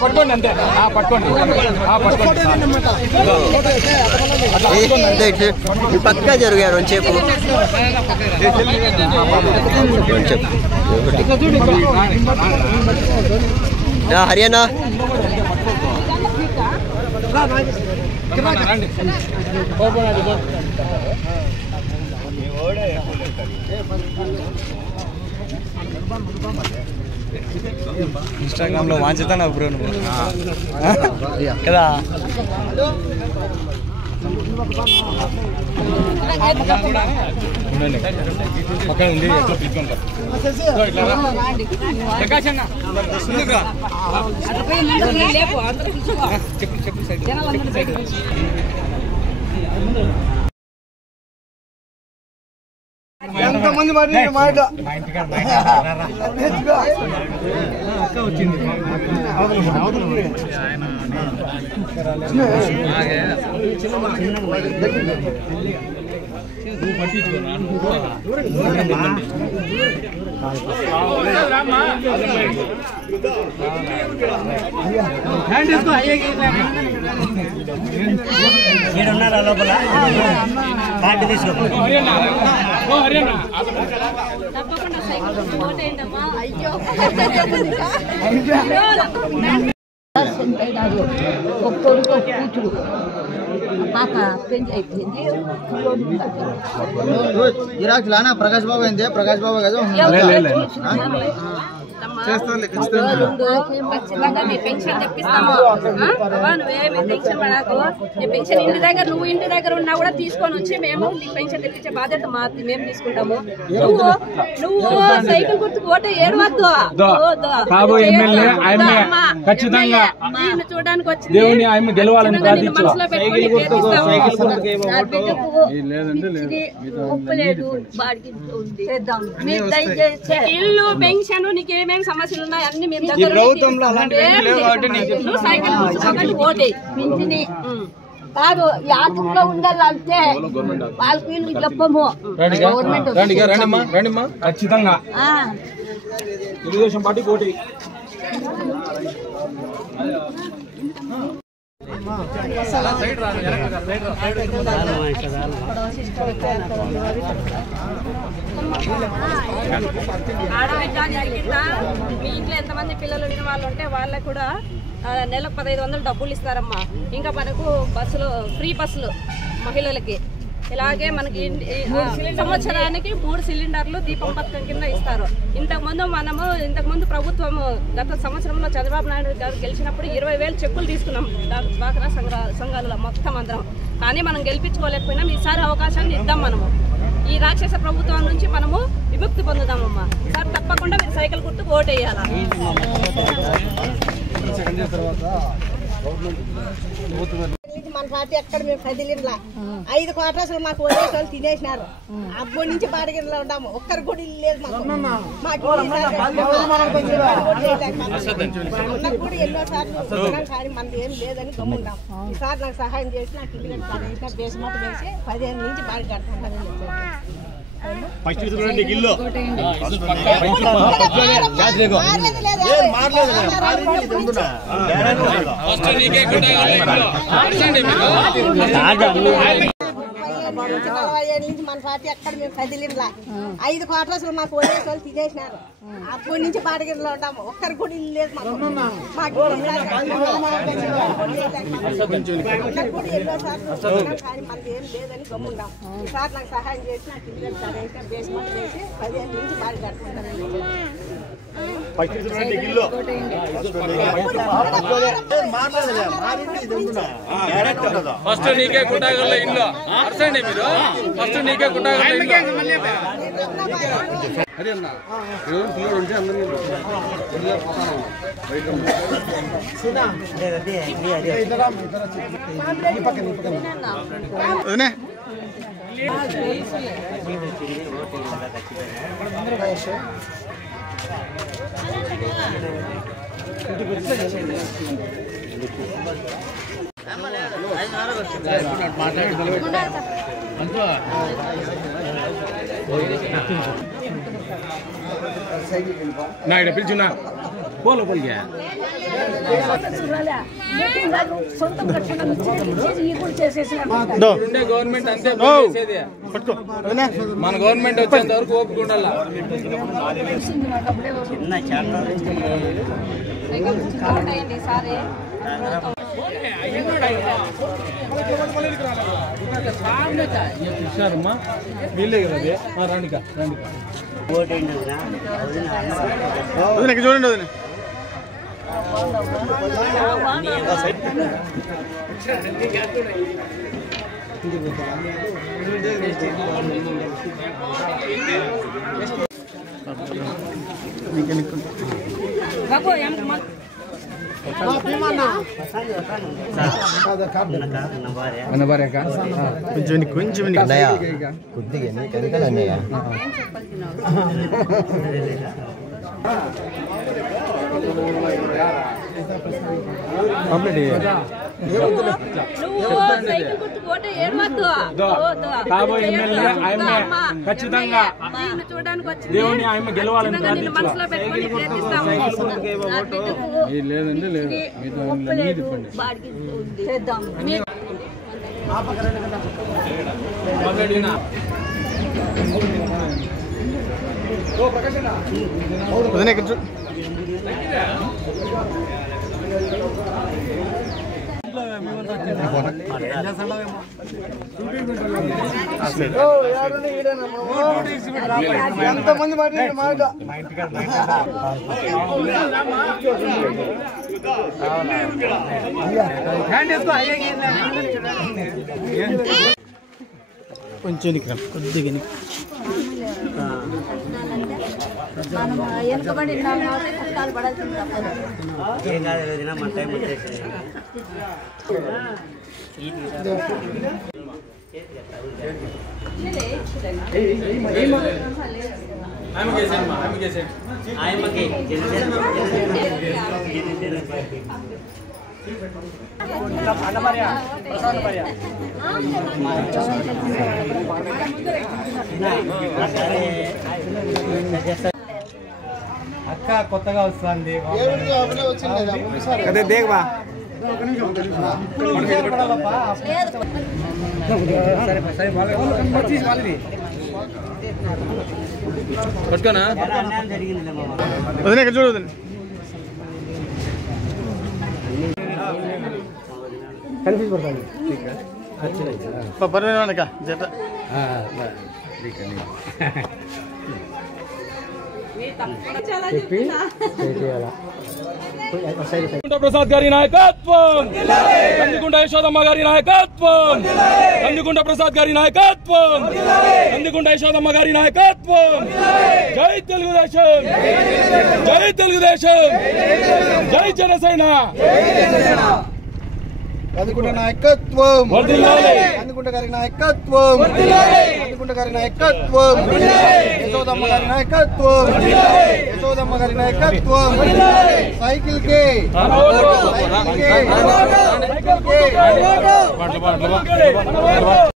పట్టుకోండి అంతే పట్టుకోండి పక్కా జరిగారు చెప్పు హర్యానా ఇన్స్టాగ్రామ్ లో వాంచుతానా బ్రో నువ్వు కదా పక్కన ఉంది ఎట్లా పిలుచుకుంటారు ప్రకాష్ అన్న చెప్పు చెప్పు సైడ్ ఎంతమంది మాట అక్క వచ్చింది లోపల కార్డు తీసుకో ఒక్కడికి కూతురు పాప పెళ్లి అయిపోయింది జిరాక్స్ లానా ప్రకాష్ బాబు అయింది ప్రకాష్ బాబు కదా ఖచ్చితంగా నీ పెన్షన్ తెప్పిస్తాము నువ్వేమి టెన్షన్ పడకు నీ పెన్షన్ నువ్వు ఇంటి దగ్గర ఉన్నా కూడా తీసుకొని వచ్చి మేము నీకు పెన్షన్ తెప్పించే బాధ్యత మేము తీసుకుంటాము నువ్వు సైకిల్ గుర్తుకు ఓటు ఏడవద్దు చూడడానికి వచ్చింది మనసులో పెట్టుకుని ఇల్లు పెన్షన్ నీకేమేమి సమస్యలు ఉన్నాయి అన్ని మేము సైకిల్ ఓటే పింఛని కాదు యాత్రలో ఉండాలంటే వాళ్ళకి చెప్పము ఖచ్చితంగా తెలుగుదేశం పార్టీ పోటీ మీ ఇంట్లో ఎంతమంది పిల్లలు ఉన్న వాళ్ళు ఉంటే వాళ్ళకు కూడా నెలకు 1500 డబ్బులు ఇస్తారమ్మా. ఇంకా మనకు బస్సులు ఫ్రీ బస్సులు మహిళలకి. ఇలాగే మనకి సంవత్సరానికి 3 సిలిండర్లు దీపం పథకం కింద ఇస్తారు. ఇంతకుముందు ప్రభుత్వం గత సంవత్సరంలో చంద్రబాబు నాయుడు గారు గెలిచినప్పుడు 20,000 చెక్కులు తీసుకున్నాం డ్వాక్రా సంఘాలలో మొత్తం అందరం. కానీ మనం గెలిపించుకోలేకపోయినాం. ఈసారి అవకాశాన్ని ఇద్దాం. మనము ఈ రాక్షస ప్రభుత్వం నుంచి మనము విముక్తి పొందుదామమ్మా. ఈసారి తప్పకుండా మీరు సైకిల్ గుర్తుకు ఓటేయాలా. మన పార్టీ ఎక్కడ మేము కదిలిలా 5 క్వార్టర్స్ మాకు ఓటేసాలు తినేసినారు. అప్పటి నుంచి బాడిగిరిలో ఉన్నాము. ఒక్కరు కూడా ఇల్లు లేదు మాకు. కూడా ఎన్నో సార్లు కానీ మనది ఏం లేదని గమ్ముంటాం. ఈసారి నాకు సహాయం చేసి నాకు ఇల్లు కట్టాలి బేస్మెంట్ వేసి 15 నుంచి బాగా కట్టుకుంటాను. మన పార్టీ ఎక్కడ మేము కదిలిలా 5 క్వార్టర్స్ మాకు ఓటేసాలు తినేసినారు. అప్పటి నుంచి బాడిగిరిలో ఉంటాము. ఒక్కరు కూడా ఇల్లు లేదు మాకు. ఎన్నో సార్లు కానీ మనది ఏం లేదని గమ్ముంటాం. ఈసారి నాకు సహాయం చేసి నాకు ఇల్లు బేస్మెంట్ వేసి 15 నుంచి బాగా కట్టుకుంటానండి. ఫస్ట్ నీకే కుటాగల ఇల్లు అర్సండి మీరు. ఫస్ట్ నీకే కుటాగల ఇల్లు అరే అన్న పిల్లలు ఉంటే అందరినీ నా ఇక్కడ పిలిచున్నా పోలో పోలిగా గవర్నమెంట్ అంతే మన గవర్నమెంట్ వచ్చేంత వరకు ఓపుకుండాల ఇచ్చారమ్మా వీళ్ళే కదా రండికా రండికా చూడండి వదిన కొంచెం కాబోయే ఎమ్మెల్యే ఆయమ్మే ఖచ్చితంగా దేవుని ఆయమ్మ గెలవాలని లేదండి లేదు ఎంతమంది మాట కొంచెం కొద్దిగా వెనుకబడి కష్టాలు పడాల్సింది అక్క కొత్తగా వస్తుంది అదే దేగబా పట్టుకోనా వదిన ఇక్కడ చూడు కన్ఫ్యూజ్ పడతాను పర్వాలేదనక జత ప్రసాద్ గారి నాయకత్వం, కందికుంట యశోదమ్మ గారి నాయకత్వం, కందికుంట ప్రసాద్ గారి నాయకత్వం, కందికుంట యశోదమ్మ గారి నాయకత్వం. జై తెలుగుదేశం, జై తెలుగుదేశం, జై జనసేన. కందికుంట నాయకత్వం, కందికుంట గారి నాయకత్వం, కందికుంట గారి నాయకత్వం, యశోదమ్మ గారి నాయకత్వం, యశోదమ్మ గారి నాయకత్వం. సైకిల్ కే సైకిల్ కే